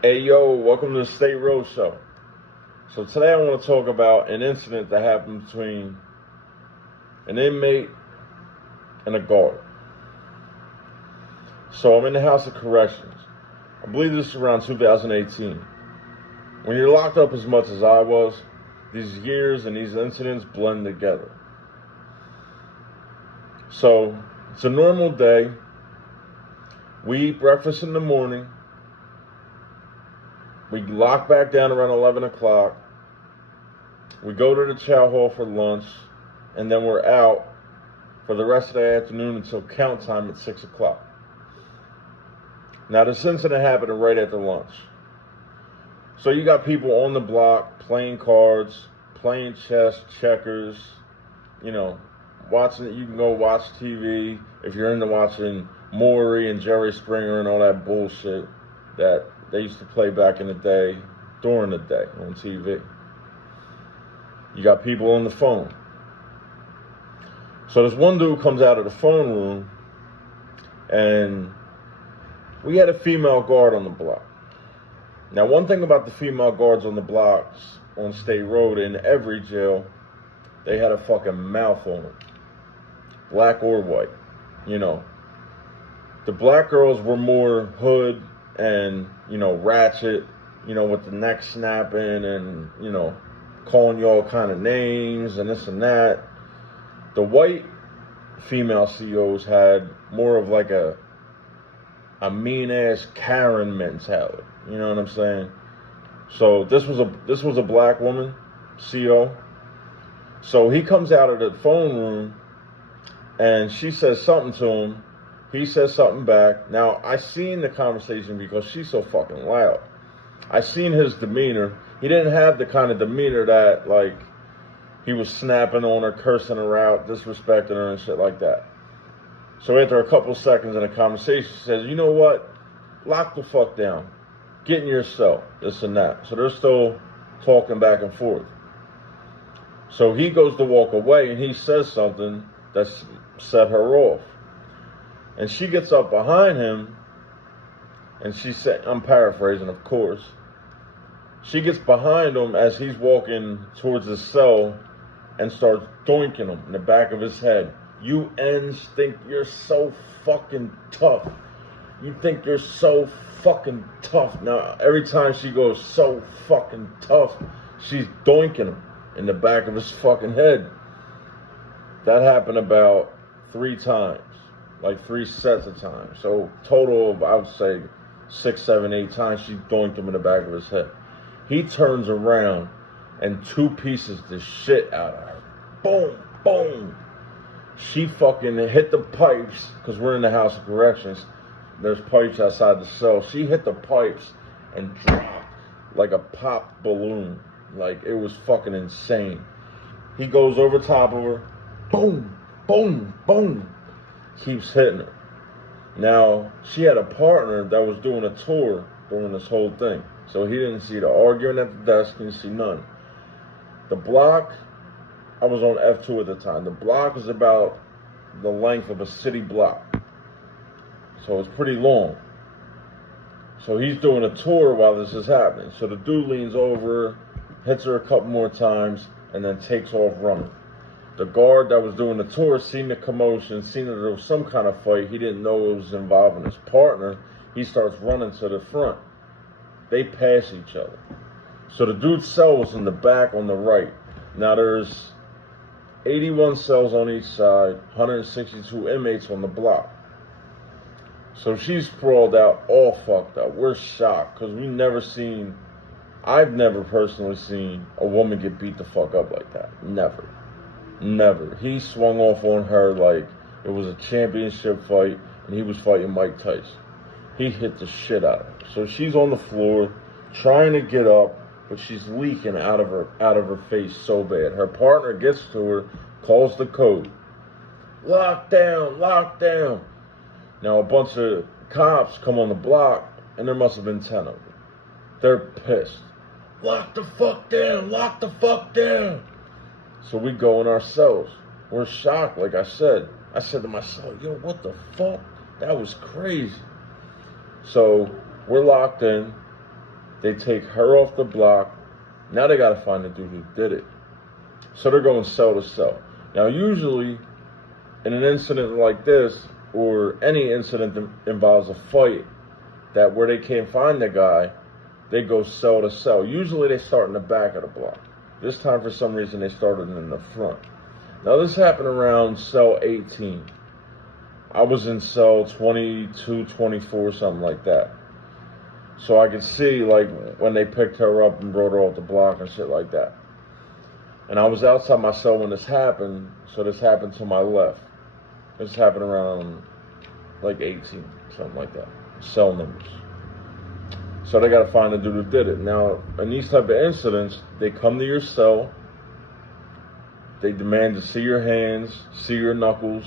Hey yo, welcome to the State Road Show. So today I want to talk about an incident that happened between an inmate and a guard. So I'm in the House of Corrections. I believe this is around 2018. When you're locked up as much as I was, these years and these incidents blend together. So it's a normal day. We eat breakfast in the morning. We lock back down around 11 o'clock. We go to the chow hall for lunch, and then we're out for the rest of the afternoon until count time at 6 o'clock. Now, this incident happened right after lunch. So you got people on the block playing cards, playing chess, checkers, watching it. You can go watch TV if you're into watching Maury and Jerry Springer and all that bullshit that they used to play back in the day, during the day on TV. You got people on the phone. So this one dude comes out of the phone room, and we had a female guard on the block. Now, one thing about the female guards on the blocks on State Road in every jail, they had a fucking mouth on them, black or white. The black girls were more hood and, ratchet, with the neck snapping and, calling you all kind of names and this and that. The white female COs had more of like a mean-ass Karen mentality. You know what I'm saying? So this was a black woman, CO. So he comes out of the phone room and she says something to him. He says something back. Now, I seen the conversation because she's so fucking loud. I seen his demeanor. He didn't have the kind of demeanor that, like, he was snapping on her, cursing her out, disrespecting her and shit like that. So after a couple seconds in the conversation, she says, you know what? Lock the fuck down. Get in your cell. This and that. So they're still talking back and forth. So he goes to walk away and he says something that set her off. And she gets up behind him and she said, I'm paraphrasing, of course. She gets behind him as he's walking towards his cell and starts doinking him in the back of his head. You ends think you're so fucking tough. You think you're so fucking tough. Now, every time she goes so fucking tough, she's doinking him in the back of his fucking head. That happened about 3 times. Like 3 sets of time. So total of, I would say, 6, 7, 8 times she doinked him in the back of his head. He turns around and 2 pieces the shit out of her. Boom, boom. She fucking hit the pipes, because we're in the House of Corrections. There's pipes outside the cell. She hit the pipes and dropped like a pop balloon. Like, it was fucking insane. He goes over top of her. Boom, boom, boom. Keeps hitting her. Now, she had a partner that was doing a tour during this whole thing. So he didn't see the arguing at the desk, he didn't see none. The block, I was on F2 at the time. The block is about the length of a city block. So it's pretty long. So he's doing a tour while this is happening. So the dude leans over, hits her a couple more times, and then takes off running. The guard that was doing the tour seen the commotion, seen that there was some kind of fight. He didn't know it was involving his partner. He starts running to the front. They pass each other. So the dude's cell was in the back on the right. Now there's 81 cells on each side, 162 inmates on the block. So she's sprawled out, all fucked up. We're shocked because I've never personally seen a woman get beat the fuck up like that. Never. Never. He swung off on her like it was a championship fight and he was fighting Mike Tyson. He hit the shit out of her. So she's on the floor trying to get up, but she's leaking out of her face so bad. Her partner gets to her, calls the code. Lock down, lock down. Now a bunch of cops come on the block and there must have been 10 of them. They're pissed. Lock the fuck down, lock the fuck down. So we go in our cells. We're shocked, like I said. I said to myself, yo, what the fuck? That was crazy. So we're locked in. They take her off the block. Now they got to find the dude who did it. So they're going cell to cell. Now, usually, in an incident like this, or any incident that involves a fight, that where they can't find the guy, they go cell to cell. Usually they start in the back of the block. This time, for some reason, they started in the front. Now, this happened around cell 18. I was in cell 22, 24, something like that. So I could see, like, when they picked her up and brought her off the block and shit like that. And I was outside my cell when this happened, so this happened to my left. This happened around, like, 18, something like that. Cell numbers. So they got to find the dude who did it. Now, in these type of incidents, they come to your cell. They demand to see your hands, see your knuckles,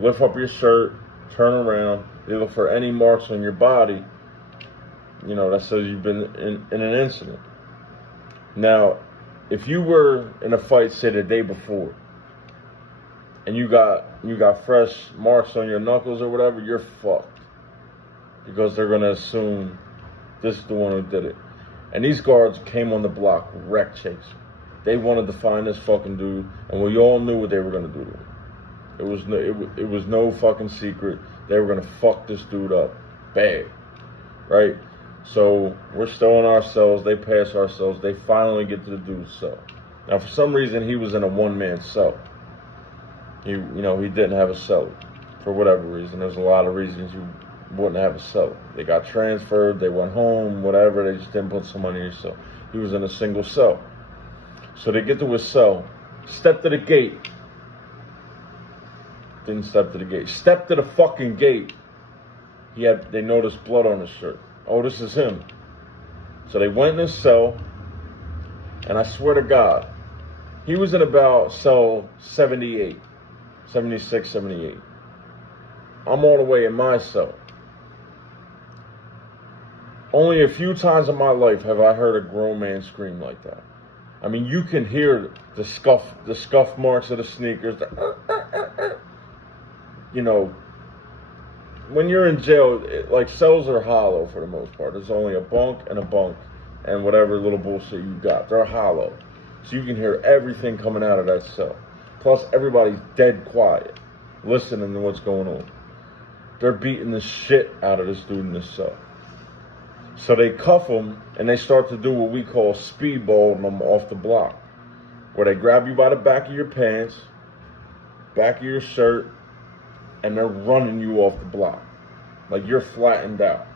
lift up your shirt, turn around. They look for any marks on your body, you know, that says you've been in an incident. Now, if you were in a fight, say, the day before, and you got fresh marks on your knuckles or whatever, you're fucked. Because they're going to assume this is the one who did it. And these guards came on the block, wreck chasing. They wanted to find this fucking dude, and we all knew what they were going to do to him. It was no fucking secret. They were going to fuck this dude up bad, right? So we're still in our cells. They pass our cells. They finally get to the dude's cell. Now, for some reason, he was in a one-man cell. He didn't have a cell for whatever reason. There's a lot of reasons you wouldn't have a cell. They got transferred. They went home. Whatever. They just didn't put someone in your cell. He was in a single cell. So they get to his cell. Step to the gate. Didn't step to the gate. Step to the fucking gate. They noticed blood on his shirt. Oh, this is him. So they went in his cell, and I swear to God, he was in about cell 78, 76, 78. I'm all the way in my cell. Only a few times in my life have I heard a grown man scream like that. I mean, you can hear the scuff marks of the sneakers, you know. When you're in jail, like, cells are hollow for the most part. There's only a bunk and whatever little bullshit you got. They're hollow. So you can hear everything coming out of that cell. Plus, everybody's dead quiet, listening to what's going on. They're beating the shit out of this dude in this cell. So they cuff him, and they start to do what we call speedballing them off the block, where they grab you by the back of your pants, back of your shirt, and they're running you off the block. Like, you're flattened out.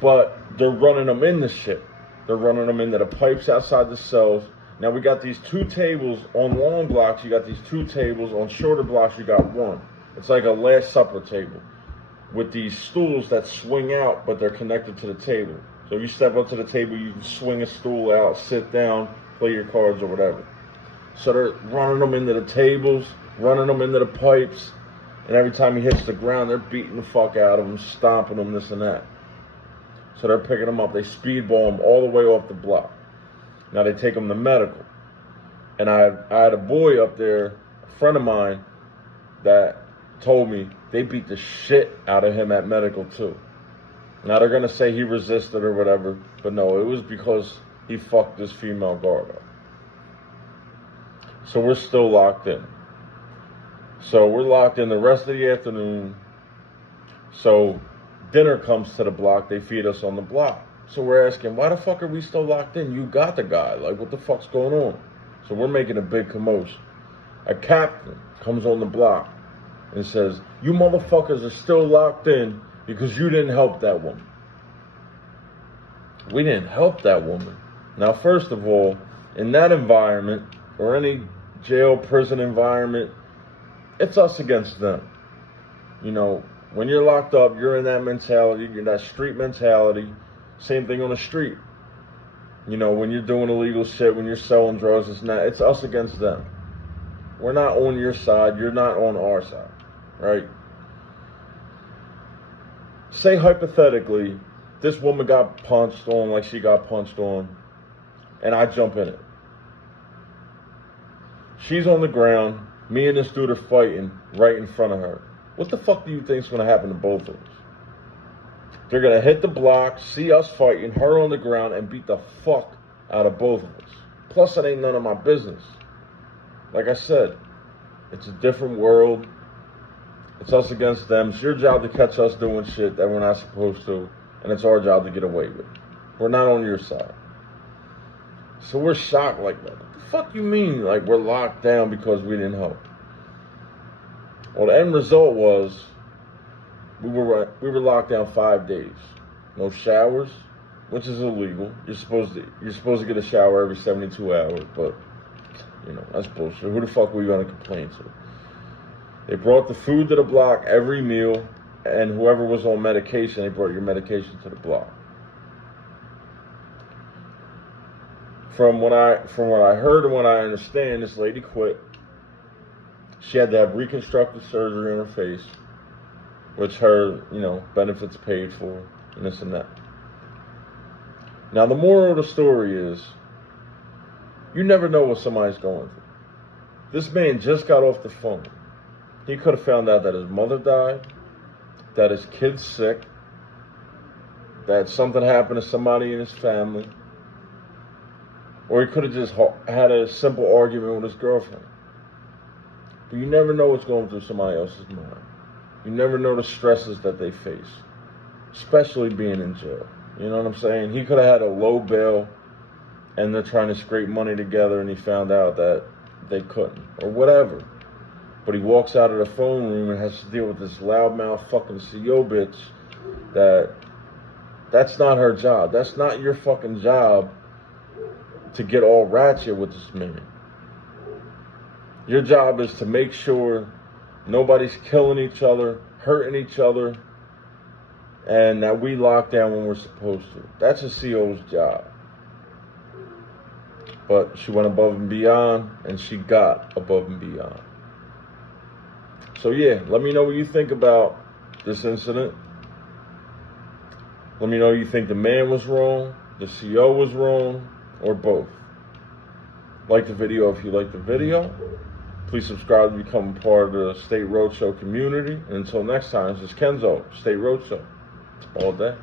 But they're running them in the shit. They're running them into the pipes outside the cells. Now, we got these two tables on long blocks. You got these two tables. On shorter blocks, you got one. It's like a Last Supper table with these stools that swing out, but they're connected to the table. So if you step up to the table, you can swing a stool out, sit down, play your cards or whatever. So they're running them into the tables, running them into the pipes, and every time he hits the ground, they're beating the fuck out of him, stomping him, this and that. So they're picking him up. They speedball him all the way off the block. Now they take him to medical. And I had a boy up there, a friend of mine, that told me they beat the shit out of him at medical too. Now they're going to say he resisted or whatever, but no, it was because he fucked this female guard up. So we're still locked in. So we're locked in the rest of the afternoon. So dinner comes to the block. They feed us on the block. So we're asking, why the fuck are we still locked in? You got the guy. Like, what the fuck's going on? So we're making a big commotion. A captain comes on the block and says, you motherfuckers are still locked in because you didn't help that woman. We didn't help that woman. Now, first of all, in that environment, or any jail, prison environment, it's us against them. You know, when you're locked up, you're in that mentality, you're in that street mentality. Same thing on the street. You know, when you're doing illegal shit, when you're selling drugs, it's us against them. We're not on your side, you're not on our side, right? Say hypothetically, this woman got punched on like she got punched on, and I jump in it. She's on the ground, me and this dude are fighting right in front of her. What the fuck do you think is going to happen to both of us? They're going to hit the block, see us fighting, her on the ground, and beat the fuck out of both of us. Plus, it ain't none of my business. Like I said, it's a different world. It's us against them. It's your job to catch us doing shit that we're not supposed to, and it's our job to get away with. We're not on your side. So we're shocked, like, what the fuck you mean? Like, we're locked down because we didn't help. Well, the end result was we were locked down 5 days. No showers, which is illegal. You're supposed to get a shower every 72 hours, but you know, that's bullshit. Who the fuck were you gonna complain to? They brought the food to the block every meal, and whoever was on medication, they brought your medication to the block. From what I heard and what I understand, this lady quit. She had to have reconstructive surgery on her face, which her, you know, benefits paid for, and this and that. Now, the moral of the story is, you never know what somebody's going through. This man just got off the phone. He could have found out that his mother died, that his kid's sick, that something happened to somebody in his family, or he could have just had a simple argument with his girlfriend. But you never know what's going through somebody else's mind. You never know the stresses that they face, especially being in jail. You know what I'm saying? He could have had a low bail, and they're trying to scrape money together, and he found out that they couldn't, or whatever. But he walks out of the phone room and has to deal with this loudmouth fucking CO bitch that's not her job. That's not your fucking job to get all ratchet with this man. Your job is to make sure nobody's killing each other, hurting each other, and that we lock down when we're supposed to. That's a CO's job. But she went above and beyond, and she got above and beyond. So yeah, let me know what you think about this incident. Let me know you think the man was wrong, the CO was wrong, or both. Like the video if you like the video. Please subscribe to become a part of the State Roadshow community. And until next time, this is Kenzo, State Roadshow. All day.